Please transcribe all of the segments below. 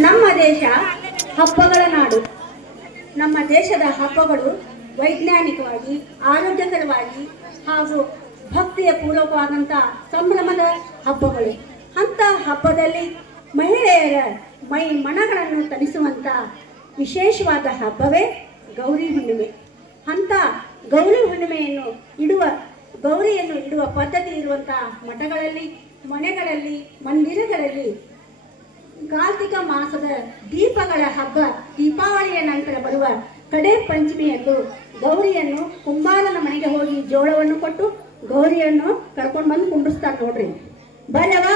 ನಮ್ಮ ದೇಶ ಹಬ್ಬಗಳ ನಾಡು. ನಮ್ಮ ದೇಶದ ಹಬ್ಬಗಳು ವೈಜ್ಞಾನಿಕವಾಗಿ, ಆರೋಗ್ಯಕರವಾಗಿ ಹಾಗೂ ಭಕ್ತಿಯ ಪೂರ್ವಕವಾದಂಥ ಸಂಭ್ರಮದ ಹಬ್ಬಗಳು. ಅಂಥ ಹಬ್ಬದಲ್ಲಿ ಮಹಿಳೆಯರ ಮೈ ಮನಗಳನ್ನು ತಣಿಸುವಂಥ ವಿಶೇಷವಾದ ಹಬ್ಬವೇ ಗೌರಿ ಹುಣ್ಣಿಮೆ. ಅಂಥ ಗೌರಿ ಹುಣ್ಣಿಮೆಯನ್ನು ಗೌರಿಯನ್ನು ಇಡುವ ಪದ್ಧತಿ ಇರುವಂಥ ಮಠಗಳಲ್ಲಿ, ಮನೆಗಳಲ್ಲಿ, ಮಂದಿರಗಳಲ್ಲಿ ಕಾರ್ತಿಕ ಮಾಸದ ದೀಪಗಳ ಹಬ್ಬ ದೀಪಾವಳಿಯ ನಂತರ ಬರುವ ಕಡೆ ಪಂಚಮಿಯಂದು ಗೌರಿಯನ್ನು ಕುಂಬಾರನ ಮನೆಗೆ ಹೋಗಿ ಜೋಳವನ್ನು ಕೊಟ್ಟು ಗೌರಿಯನ್ನು ಕರ್ಕೊಂಡು ಬಂದು ಕುಂಡಿಸ್ತಾರೆ ನೋಡ್ರಿ. ಬರವ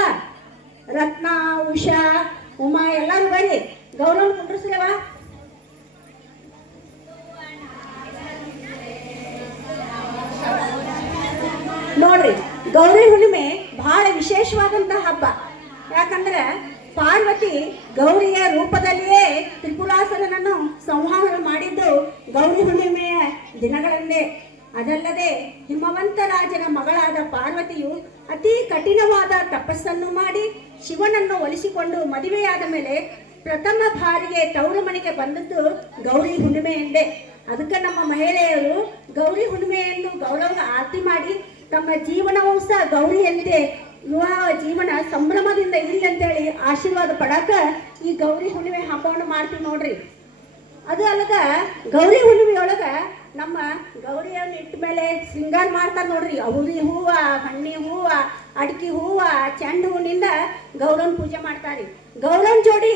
ರತ್ನ, ಉಷಾ, ಉಮಾ ಎಲ್ಲರೂ ಬರ್ರಿ ಗೌರವನ್ನ ಕುಂಡ್ರಿಸ್ಲವ. ನೋಡ್ರಿ, ಗೌರಿ ಹುಣ್ಣಿಮೆ ಬಹಳ ವಿಶೇಷವಾದಂತ ಹಬ್ಬ. ಯಾಕಂದ್ರೆ ಪಾರ್ವತಿ ಗೌರಿಯ ರೂಪದಲ್ಲಿಯೇ ತ್ರಿಪುರಾಸುರನನ್ನು ಸಂಹಾರ ಮಾಡಿದ್ದು ಗೌರಿ ಹುಣ್ಣಿಮೆಯ ದಿನಗಳಲ್ಲೇ. ಅದಲ್ಲದೆ ಹಿಮವಂತ ರಾಜನ ಮಗಳಾದ ಪಾರ್ವತಿಯು ಅತಿ ಕಠಿಣವಾದ ತಪಸ್ಸನ್ನು ಮಾಡಿ ಶಿವನನ್ನು ಒಲಿಸಿಕೊಂಡು ಮದುವೆಯಾದ ಮೇಲೆ ಪ್ರಥಮ ಬಾರಿಗೆ ತವರು ಮನೆಗೆ ಬಂದದ್ದು ಗೌರಿ ಹುಣ್ಣಿಮೆ ಎಂದೇ. ಅದಕ್ಕೆ ನಮ್ಮ ಮಹಿಳೆಯರು ಗೌರಿ ಹುಣ್ಣಿಮೆಯನ್ನು ಗೌರವ ಆರತಿ ಮಾಡಿ ತಮ್ಮ ಜೀವನವೂ ಸಹ ಗೌರಿಯಂತೆ ವಿವಾಹ ಜೀವನ ಸಂಭ್ರಮದಿಂದ ಇರಲಿ ಅಂತೇಳಿ ಆಶೀರ್ವಾದ ಪಡಾಕ ಈ ಗೌರಿ ಹುಣ್ಣಿಮೆ ಹಬ್ಬವನ್ನು ಮಾಡ್ತೀವಿ ನೋಡ್ರಿ. ಅದು ಅಲ್ಲದ ಗೌರಿ ಹುಣ್ಣಿಮೆಯೊಳಗ ನಮ್ಮ ಗೌರಿಯನ್ನು ಇಟ್ಟ ಮೇಲೆ ಶೃಂಗಾರ ಮಾಡ್ತಾರೆ ನೋಡ್ರಿ. ಅವರಿ ಹೂವ, ಹಣ್ಣಿ ಹೂವ, ಅಡಿಕೆ ಹೂವ, ಚೆಂಡು ಹೂವಿನಿಂದ ಗೌರವನ ಪೂಜೆ ಮಾಡ್ತಾರೆ. ಗೌರವನ ಜೋಡಿ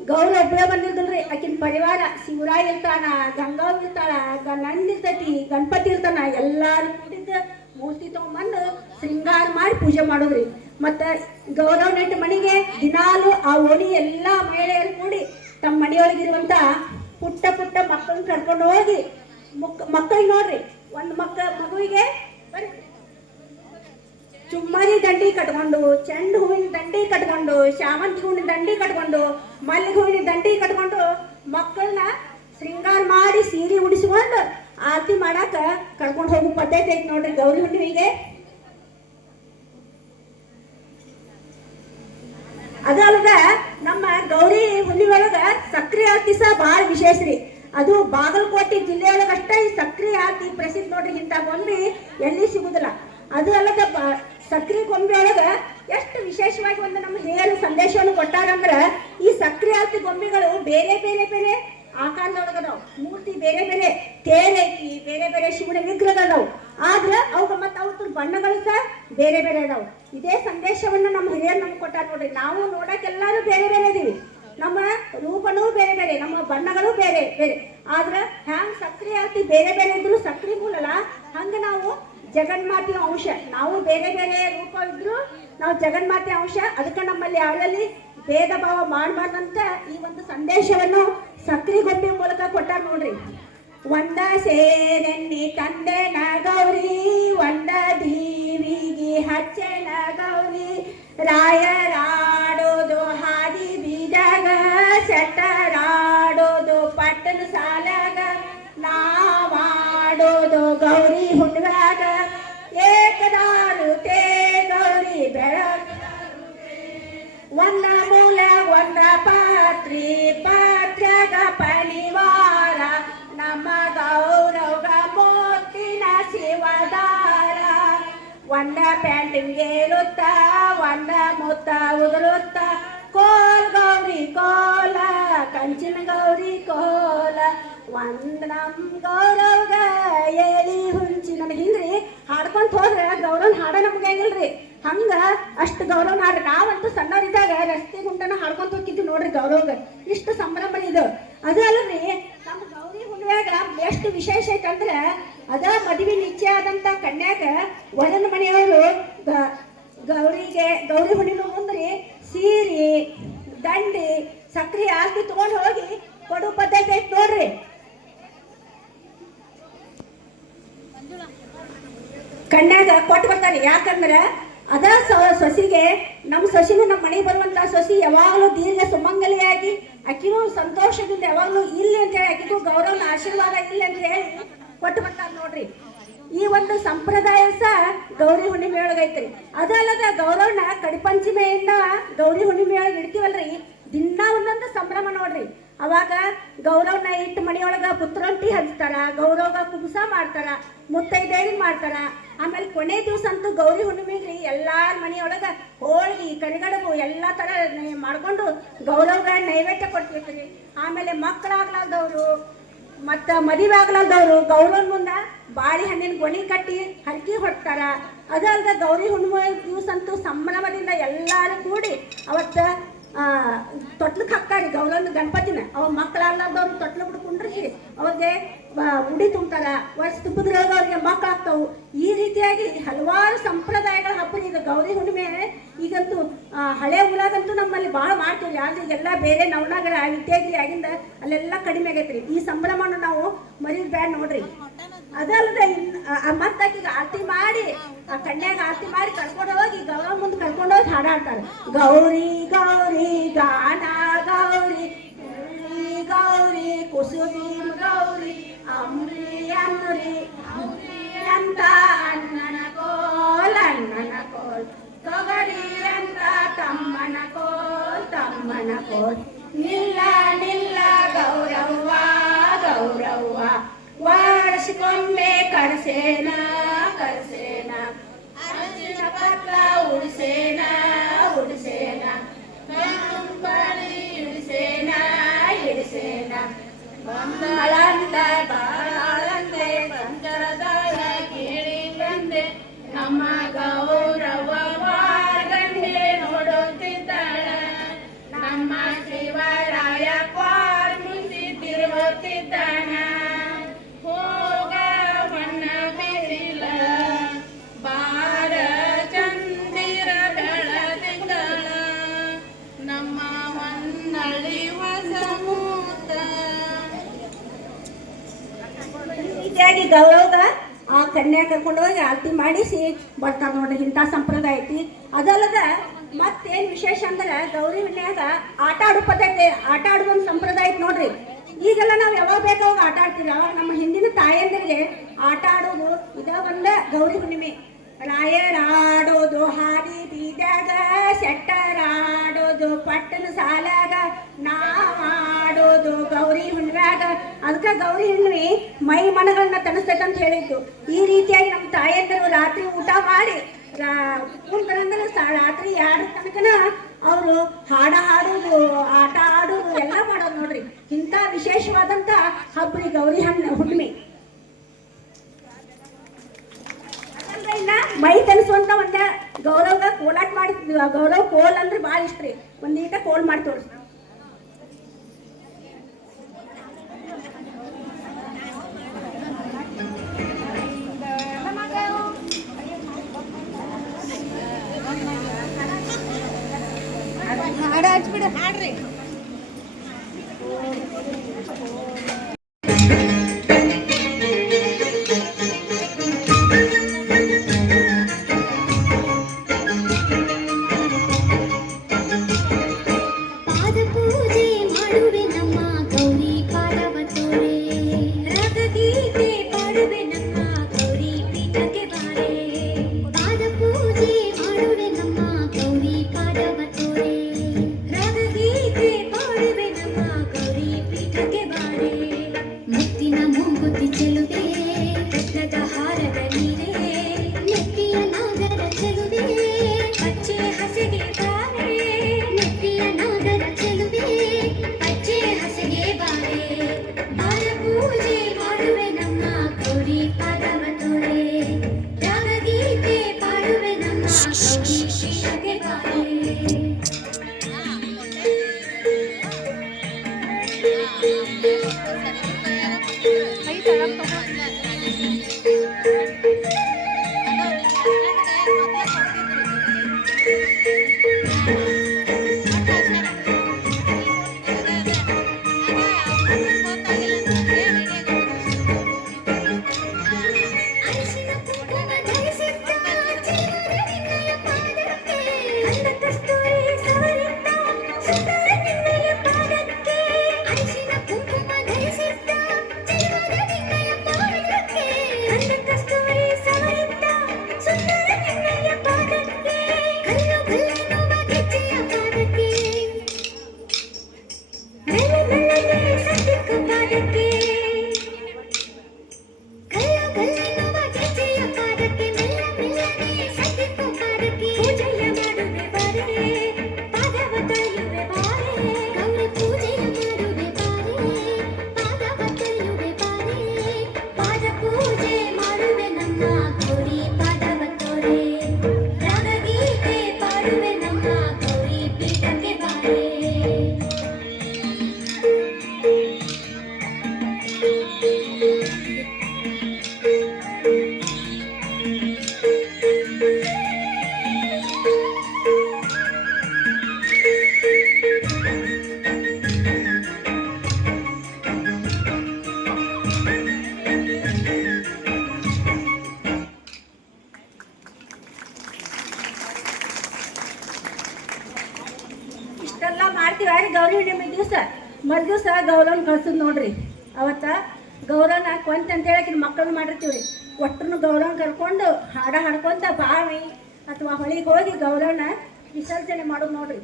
ಗೌರ ಒಬ್ಬಳೇ ಬಂದಿರ್ದಲ್ರಿ, ಆಕಿನ ಪರಿವಾರ ಶಿವರಾಯ ಇರ್ತಾನ, ಗಂಗಾವ್ ಇರ್ತಾಳ, ನಂದಿ ಇರ್ತೈತಿ, ಗಣಪತಿ ಇರ್ತಾನ, ಎಲ್ಲಾರು ಕೂಡಿದ್ದ ಮೂರ್ತಿ ತಗೊಂಡ್ಬಂದು ಶೃಂಗಾರ ಮಾಡಿ ಪೂಜೆ ಮಾಡೋದ್ರಿ. ಮತ್ತ ಗೌರವ ನೆಟ್ಟ ಮನೆಗೆ ದಿನಾಲು ಆ ಓಣಿ ಎಲ್ಲಾ ಮಹಿಳೆಯರು ಕೂಡಿ ತಮ್ಮ ಮನೆಯೊಳಗಿರುವಂತ ಪುಟ್ಟ ಪುಟ್ಟ ಮಕ್ಕಳನ್ನ ಕರ್ಕೊಂಡು ಹೋಗಿ ಮಕ್ಕಳಿಗೆ ನೋಡ್ರಿ, ಒಂದು ಮಗುವಿಗೆ ಚುಮ್ಮರಿ ದಂಡಿ ಕಟ್ಕೊಂಡು, ಚೆಂಡು ಹೂವಿನ ದಂಡಿ ಕಟ್ಕೊಂಡು, ಶಾಮಂತಿ ಹೂವಿನ ದಂಡಿ ಕಟ್ಕೊಂಡು, ಮಲ್ಲಿಗೆ ಹೂವಿನ ದಂಡಿ ಕಟ್ಕೊಂಡು ಮಕ್ಕಳನ್ನ ಶೃಂಗಾರ ಮಾಡಿ ಸೀರೆ ಉಡಿಸ್ಕೊಂಡು ಆರತಿ ಮಾಡಾಕ ಕರ್ಕೊಂಡು ಹೋಗೋ ಪದ್ಧತಿ ಐತಿ ನೋಡ್ರಿ ಗೌರಿ ಹುಣ್ಣಿಮೆಗೆ. ಅದಲ್ಲದ ನಮ್ಮ ಗೌರಿ ಹುಣ್ಣಿಮೆ ಒಳಗ ಸಕ್ರಿ ಆರತಿ ಸಹ ಬಹಳ ವಿಶೇಷ ರೀ. ಅದು ಬಾಗಲಕೋಟೆ ಜಿಲ್ಲೆಯೊಳಗಷ್ಟ ಈ ಸಕ್ರಿ ಆರತಿ ಪ್ರಸಿದ್ಧ ನೋಡ್ರಿ. ಇಂಥ ಗೊಂಬೆ ಎಲ್ಲಿ ಸಿಗುದಿಲ್ಲ. ಅದು ಅಲ್ಲದ ಸಕ್ರಿ ಗೊಂಬೆ ಒಳಗ ಎಷ್ಟು ವಿಶೇಷವಾಗಿ ಒಂದು ನಮ್ಮ ಹಿರಿಯರು ಸಂದೇಶವನ್ನು ಕೊಟ್ಟಾರಂದ್ರ, ಈ ಸಕ್ರಿ ಆರತಿ ಗೊಂಬೆಗಳು ಬೇರೆ ಬೇರೆ ಬೇರೆ ಆಕಾರದೊಳಗದಾವ್, ಮೂರ್ತಿ ಬೇರೆ ಬೇರೆ, ತೇರೈತಿ, ಬೇರೆ ಬೇರೆ ಶಿವನ ವಿಗ್ರಹಗಳದಾವ್. ಆದ್ರ ಅವಾಗ ಮತ್ತ ಅವ್ರ ಬಣ್ಣಗಳು ಸಹ ಬೇರೆ ಬೇರೆ ಅದಾವ್. ಇದೇ ಸಂದೇಶವನ್ನ ನಮ್ಮ ಹಿರಿಯರು ನಮ್ಗೆ ಕೊಟ್ಟಾರ ನೋಡ್ರಿ. ನಾವು ನೋಡಕ್ಕೆಲ್ಲಾರು ಬೇರೆ ಬೇರೆ ಇದೀವಿ, ನಮ್ಮ ರೂಪನೂ ಬೇರೆ ಬೇರೆ, ನಮ್ಮ ಬಣ್ಣಗಳು ಬೇರೆ ಬೇರೆ. ಆದ್ರ ಹ್ಯಾಂಗ್ ಸಕ್ರಿ ಆರತಿ ಬೇರೆ ಬೇರೆ ಇದ್ರು ಸಕ್ರಿ ಮೂಲಲ್ಲ, ಹಂಗ ನಾವು ಜಗನ್ಮಾತೆಯ ಅಂಶ. ನಾವು ಬೇರೆ ಬೇರೆ ರೂಪ ಇದ್ರು ನಾವು ಜಗನ್ಮಾತೆ ಅಂಶ. ಅದಕ್ಕೆ ನಮ್ಮಲ್ಲಿ ಯಾರಲ್ಲಿ ಭೇದ ಭಾವ ಮಾಡಬಾರ್ದಂತ ಈ ಒಂದು ಸಂದೇಶವನ್ನು ಸಕ್ರಿ ಗೊಂಬೆ ಮೂಲಕ ಕೊಟ್ಟಾರ ನೋಡ್ರಿ. ಒಂದ ಸೇರೆನ್ನಿ ತಂದೆನ ಗೌರಿ, ಒಂದ ದೀವಿಗಿ ಹಚ್ಚೆನ ಗೌರಿ, ರಾಯರಾಡೋದು ಹಾದಿ ಬೀದಾಗ, ಸೆಟ್ಟರಾಡೋದು ಪಟ್ಟಣ ಸಾಲಾಗ, ನಾವಾಡೋದು ಗೌರಿ ಹುಣ್ಣಿಮ್ಯಾಗ, ಏಕದಾರು ತೇ ಗೌರಿ ಬೆಳಗ, ಒಂದ ಮೂಲ ಒಂದ ಪಾತ್ರಿ, ಪಾತ್ರ್ಯಾಗ ಪರಿವಾರ, ನಮ್ಮ ಗೌರವ ಮೋತಿನ ಶಿವದಾರ, ಒಂದ ಪ್ಯಾಂಟಿಂಗೇರುತ್ತ, ಒಂದ ಮುತ್ತ ಉದುರುತ್ತ, ಕೋಲ್ ಗೌರಿ ಕೋಲ, ಕಂಚಿನ ಗೌರಿ ಕೋಲ, ಒಂದ್ ನಮ್ ಗೌರವ್ಗ ಎಳಿ ಹುಂಚಿ. ನಮಗೆ ಹಿಂಗ್ರಿ ಹಾಡ್ಕೊಂತ ಹೋದ್ರೆ ಗೌರವನ್ ಹಾಡ ನಮ್ಗೆ ಆಗಿಲ್ರಿ. ಹಂಗ ಅಷ್ಟು ಗೌರವ ಹಾಡ್ರಿ. ನಾವಂತೂ ಸಣ್ಣವರಿದ್ದಾಗ ರಸ್ತೆ ಗುಂಡನ ಹಾಡ್ಕೊಂತ ಹೋಗಿದ್ವಿ ನೋಡ್ರಿ ಗೌರವ್ಗ. ಇಷ್ಟು ಸಂಭ್ರಮ ಇದು. ಅದು ಅಲ್ಲರಿ, ನಮ್ಮ ಗೌರಿ ಹುಣ್ಣಿಮ್ಯಾಗ ಎಷ್ಟು ವಿಶೇಷ ಐತಂದ್ರೆ, ಅದ ಮದುವೆ ನಿಶ್ಚಯ ಆದಂತ ಕನ್ಯಾಗ ವರನ ಮನೆಯವರು ಗೌರಿ ಹುಣ್ಣಿಮೆ ಮುಂದ್ರಿ ಸೀರೆ, ದಂಡಿ, ಸಕ್ರಿ ಆರತಿ ತಗೊಂಡು ಹೋಗಿ ಕೊಡು ಪದ್ಧತಿ ಐತಿ ನೋಡ್ರಿ. ಕನ್ಯಾಗ ಕೊಟ್ಟು ಬರ್ತಾರೆ. ಯಾಕಂದ್ರ ಅದ ಸೊಸಿಗೆ, ನಮ್ಮ ಸೊಸಿನೂ ನಮ್ಮ ಮನೆಗೆ ಬರುವಂತ ಸೊಸಿ ಯಾವಾಗಲೂ ದೀರ್ಘ ಸುಮಂಗಲಿಯಾಗಿ ಆಕಿನೂ ಸಂತೋಷದಿಂದ ಯಾವಾಗಲೂ ಇಲ್ಲಿ ಅಂತ ಹೇಳಿ ಆಕಿಗೂ ಗೌರವನ ಆಶೀರ್ವಾದ ಇಲ್ಲ ಅಂತ ಹೇಳಿ ಕೊಟ್ಟು ಬರ್ತಾರೆ ನೋಡ್ರಿ. ಈ ಒಂದು ಸಂಪ್ರದಾಯ ಸಹ ಗೌರಿ ಹುಣ್ಣಿಮೆ ಒಳಗೈತ್ರಿ. ಅದಲ್ಲದ ಗೌರವನ ಕಡಿಪಂಚಮೆಯಿಂದ ಗೌರಿ ಹುಣ್ಣಿಮೆ ಒಳಗೆ ಇಡ್ತೀವಲ್ರಿ, ದಿನ ಒಂದು ಸಂಭ್ರಮ ನೋಡ್ರಿ. ಅವಾಗ ಗೌರವನ ಇಟ್ಟು ಮನೆಯೊಳಗ ಪುತ್ರಂಟಿ ಹಚ್ತಾರ, ಗೌರವಗ ಕುಬಸ ಮಾಡ್ತಾರ, ಮುತ್ತೈದೇರಿ ಮಾಡ್ತಾರ. ಆಮೇಲೆ ಕೊನೆ ದಿವಸ ಅಂತೂ ಗೌರಿ ಹುಣ್ಣಿಮೆಗ್ರಿ ಎಲ್ಲಾರ ಮನೆಯೊಳಗ ಹೋಳ್ಗಿ ಕರಿಗಡುಬು ಎಲ್ಲ ತರ ಮಾಡ್ಕೊಂಡು ಗೌರವಗ ನೈವೇದ್ಯ ಕೊಡ್ತಿರ್ತೀರಿ. ಆಮೇಲೆ ಮಕ್ಕಳಾಗ್ಲಾರ್ದವ್ರು ಮತ್ತ ಮದುವೆ ಆಗ್ಲಾರ್ದವ್ರು ಗೌರವನ ಮುಂದ ಬಾಳೆಹಣ್ಣಿನ ಗೊನಿ ಕಟ್ಟಿ ಹರಕಿ ಹೊಡ್ತಾರ. ಅದಲ್ದ ಗೌರಿ ಹುಣ್ಣಿಮೆ ದಿವಸ ಅಂತೂ ಸಂಭ್ರಮದಿಂದ ಎಲ್ಲಾರು ಕೂಡಿ ಅವತ್ತ ತೊಟ್ಲಕ್ಕೆ ಹಾಕ್ತಾರೆ ಗೌರವನ ಗಣಪತಿನ. ಅವ ಮಕ್ಕಳಾಗ್ಲಾರ್ದವ್ರು ತೊಟ್ಲು ಬಿಡ್ಕೊಂಡ್ರಿ ಅವ್ರಿಗೆ ಉಡಿ ತುಂಬ್ತಾರ, ವರ್ಷ ತುಂಬಿದ್ರೊಳಗೆ ಅವ್ರಿಗೆ ಮಕ್ಕಳಾಗ್ತಾವು. ಈ ರೀತಿಯಾಗಿ ಹಲವಾರು ಸಂಪ್ರದಾಯಗಳ ಹಬ್ಬ ಇದು ಗೌರಿ ಹುಣ್ಣಿಮೆ. ಈಗಂತೂ ಹಳೆ ಊರಾಗಂತೂ ನಮ್ಮಲ್ಲಿ ಭಾಳ ಮಾಡ್ತೀವಿ, ಆದ್ರೆ ಈಗೆಲ್ಲ ಬೇರೆ ನವನಗರ ವಿದ್ಯಾಗಿರಿ ಆಗಿಂದ ಅಲ್ಲೆಲ್ಲ ಕಡಿಮೆ ಆಗೈತ್ರಿ. ಈ ಸಂಭ್ರಮನ ನಾವು ಮರಿದ್ ಬ್ಯಾಡ ನೋಡ್ರಿ. ಅದಲ್ಲದೆ ಮತ್ತಾಕಿಗೆ ಆರತಿ ಮಾಡಿ ಆ ಕನ್ಯಾಗ ಆರತಿ ಮಾಡಿ ಕರ್ಕೊಂಡು ಹೋಗಿ ಗೌರವ ಮುಂದೆ ಕರ್ಕೊಂಡು ಹೋಗಿ ಹಾಡಾಡ್ತಾರೆ. ಗೌರಿ ಗೌರಿ ಗಾನ ಗೌರಿ ಗೌರಿ ಕುಸುಮಿ ಗೌರಿ ಅಮ್ರಿ ಅಮ್ರಿ ಅಂತ ಅಣ್ಣನ ಕೋಲ್ ಅಣ್ಣನ ಕೋಲ್ ತೊಗರಿ ಅಂತ ತಮ್ಮನ ಕೋಲ್ ತಮ್ಮನ ಕೋಲ್ ನಿಲ್ಲ ನಿಲ್ಲ ಗೌರವ್ವ ಗೌರವ್ವ ವಾಡಿಸಿಕೊಂಡೆ ಕರ್ಸೇನ ಕರ್ಸೇನ ಅರ್ಜಿನ ಪತ್ರ ಉಡಿಸೇನ ಉಡಿಸೇನ ಬಳಿ ಇಡಿಸೇನ ಇಡಿಸೇನ ಬಂದಳಂತ ಬಾಳಂತೆ ಪಂಚರದಾಳ ಕೇಳಿದಂತೆ ನಮ್ಮ ಗೌರವ ಗಂಡೆ ನೋಡುತ್ತಿದ್ದಾಳ. ನಮ್ಮ ಶಿವರಾಯ ಪಾಲ್ ಮುಂದೆ ತಿರುಗುತ್ತಿದ್ದಾನ. ಹೋಗ ಬಣ್ಣ ಬಿಸಿಲ ಬಾರ ಚಂದಿರ ಬೆಳದಿಂಗಳ ನಮ್ಮ ಹೊನ್ನಳಿ ಹೊಸಮೂತ. ರೀತಿಯಾಗಿ ಗೌರವದ ಆ ಕನ್ಯಾ ಕರ್ಕೊಂಡು ಹೋಗಿ ಆರತಿ ಮಾಡಿಸಿ ಬರ್ತಾರೆ ನೋಡ್ರಿ. ಇಂಥ ಸಂಪ್ರದಾಯ ಐತಿ. ಅದಲ್ಲದ ಮತ್ತೇನು ವಿಶೇಷ ಅಂದ್ರೆ ಗೌರಿ ಹುಣ್ಣಿಯಾಗ ಆಟ ಆಡೋ ಪದ್ಧತಿ, ಆಟ ಆಡುವ ಒಂದು ಸಂಪ್ರದಾಯ ಐತಿ ನೋಡ್ರಿ. ಈಗೆಲ್ಲ ನಾವು ಯಾವಾಗ ಬೇಕಾವಾಗ ಆಟ ಆಡ್ತೀವಿ. ಅವಾಗ ನಮ್ಮ ಹಿಂದಿನ ತಾಯಂದಿರಿಗೆ ಆಟ ಆಡೋದು ಇದ ಒಂದ ಗೌರಿ ಹುಣ್ಣಿಮೆ. ರಾಯಣ ಆಡೋದು ಹಾದಿ ಬೀದ್ಯಾಗ, ಸೆಟ್ಟರ ಆಡೋದು ಪಟ್ಟಣ ಸಾಲಾಗ, ನಾವ್ ಆಡೋದು ಗೌರಿ ಹುಣ್ಣಿಮ್ಯಾಗ. ಅದಕ್ಕೆ ಗೌರಿ ಹುಣ್ಣಿಮೆ ಮೈ ಮನಗಳನ್ನ ತಣಿಸ್ತೈತೆ ಅಂತ ಹೇಳಿದ್ದು. ಈ ರೀತಿಯಾಗಿ ನಮ್ಮ ತಾಯಂದಿರು ರಾತ್ರಿ ಊಟ ಮಾಡಿ ಕುಂತರಂದ್ರೆ ರಾತ್ರಿ 2 ತನಕನ ಅವರು ಹಾಡ ಹಾಡೋದು ಆಟ ಆಡೋದು ಎಲ್ಲ ಮಾಡೋದು ನೋಡ್ರಿ. ಇಂಥ ವಿಶೇಷವಾದಂತ ಹಬ್ಬ ಗೌರಿ ಹುಣ್ಣಿಮೆ. ಇನ್ನ ಮೈ ತನಿಸುವಂತ ಒಂದ ಗೌರವ ಕೋಲಾಟ ಮಾಡಿ, ಗೌರವ್ ಕೋಲ್ ಅಂದ್ರೆ ಭಾಳ ಇಷ್ಟ ರೀ. ಒಂದೀಟ ಕೋಲ್ ಮಾಡಿ ತೋರಿಸ್. ಹಾಡ ಹಚ್ಬಿಡ ಹಾಡ್ರಿ. ಯಾರು ಗೌರಿ ಹುಣ್ಣಿಮೆ ದಿವಸ ಮರುದಿವಸ ಗೌರವನ ಕಳ್ಸೋದು ನೋಡ್ರಿ. ಅವತ್ತ ಗೌರವನ ಕೊಂತ ಅಂತ ಹೇಳಕ್ಕೆ ಮಕ್ಕಳನ್ನ ಮಾಡಿರ್ತೀವಿ ರೀ. ಒಟ್ಟರು ಗೌರವನ ಕರ್ಕೊಂಡು ಹಾಡ ಹಾಡ್ಕೊಂತ ಬಾವಿ ಅಥವಾ ಹೊಳಿಗೆ ಹೋಗಿ ಗೌರವನ ವಿಸರ್ಜನೆ ಮಾಡೋದು ನೋಡ್ರಿ.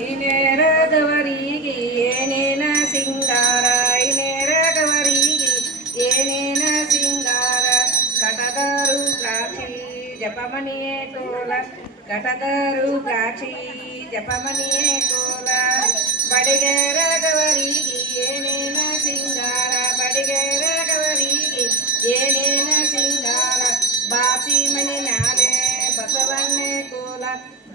ಐನೇರದವರಿಗೆ ಏನೇನ ಸಿಂಗಾರ, ಐನೇರದವರಿಗೆ ಏನೇನ ಸಿಂಗಾರ, ಕಟದರು ದ್ರಾಕ್ಷಿ ಜಪಮಣಿಯೇ ತೋಲ, ಕಟದರು ದ್ರಾಕ್ಷಿ ಜಪಮಣಿಯೇ ತೋಲ, ಬಡಿಗೆರದವರಿಗೆ ಏನೇನ ಸಿಂಗಾರ, ಬಡಿಗೆರದವರಿಗೆ ಏನೇನ ಸಿಂಗಾರ, ಬಾಚಿ ಮನೆ ಮ್ಯಾಲೆ ಬಸವನ್ನೇ ಕೋಲ,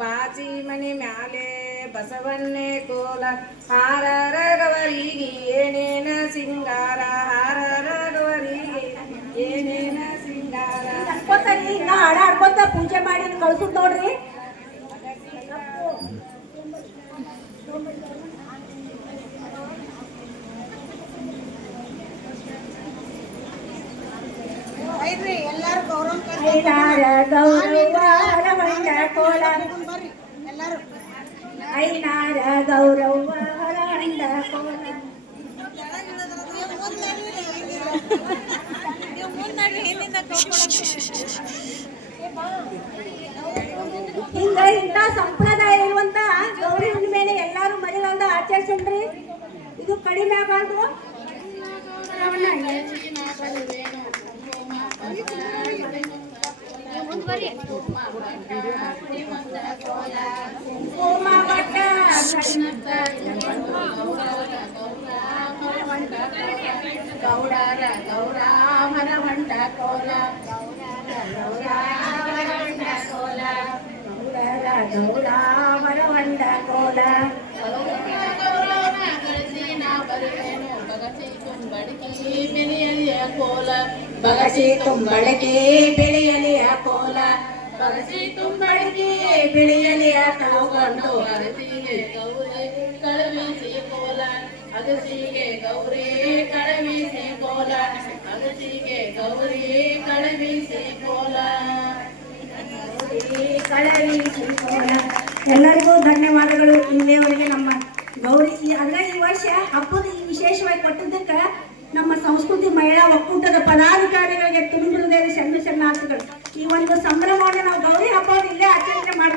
ಬಾಚಿ ಮನೆ ಮ್ಯಾಲೆ ಬಸವನ್ನೇ ಕೋಲ, ಹಾರರಗವರಿಗೆ ಏನೇನ ಸಿಂಗಾರ, ಹಾರರಗವರಿಗೆ ಏನೇನ ಸಿಂಗಾರ. ಅನ್ಕೋತಾರಿ ಹಿಂಗ ಹಾಡ ಹಾಡ್ಕೊಂತ ಪೂಜೆ ಮಾಡಿ ಕಳ್ಸುದ್ ನೋಡ್ರಿ. ಎಲ್ಲಾರು ಗೌರವ ಐನಾರ ಗೌರವ ಹರವಂಡ ಕೋಲ, ಐನಾರ ಗೌರವ ಹರವಂಡ ಕೋಲ. ಹಿಂಗ ಇಂಥ ಸಂಪ್ರದಾಯ ಇರುವಂತ ಗೌರಿ ಹುಣ್ಣಿಮೆನ ಎಲ್ಲಾರು ಮರಿಗಂದ ಆಚರಿಸನ್ರಿ. ಇದು ಕಡಿಮೆ ಆಗಬಾರ್ದು. ಗೌಡರ ಗೌರ ಹರವಂಡ ಕೋಲ, ಗೌಡ ವರವಂಡ ಕೋಲ, ಬಗಸಿ ತುಂಬಳಕೆ ಬೆಳೆಯಲಿಯ ಕೋಲ, ಬಗಸಿ ತುಂಬಳಕೆ ಬೆಳೆಯಲಿಯ ತಗೊಂಡು ಅಗಸಿಗೆ ಗೌರಿ ಕಳವಿಸಿ ಕೋಲ, ಅಗಸಿಗೆ ಗೌರಿ ಕಳವಿಸಿ ಕೋಲ, ಅಗಸಿಗೆ ಗೌರಿ ಕಳವಿಸಿ ಕೋಲ. ಎಲ್ಲರಿಗೂ ಧನ್ಯವಾದಗಳು. ಇಲ್ಲಿಯವರೆಗೆ ನಮ್ಮ ಗೌರಿ ಅಲ್ಲ ಈ ವರ್ಷ ಹಬ್ಬದ ಈ ವಿಶೇಷವಾಗಿ ಕೊಟ್ಟಿದ್ದಕ್ಕೆ ನಮ್ಮ ಸಂಸ್ಕೃತಿ ಮಹಿಳಾ ಒಕ್ಕೂಟದ ಪದಾಧಿಕಾರಿಗಳಿಗೆ ತುಂಬ ಹೃದಯದ ಶರಣ ಶರಣಾರ್ಥಿಗಳು. ಈ ಒಂದು ಸಂಭ್ರಮವನ್ನು ನಾವು ಗೌರಿ ಹಬ್ಬವನ್ನು ಇಲ್ಲೇ ಆಚರಣೆ ಮಾಡ್ತೀವಿ.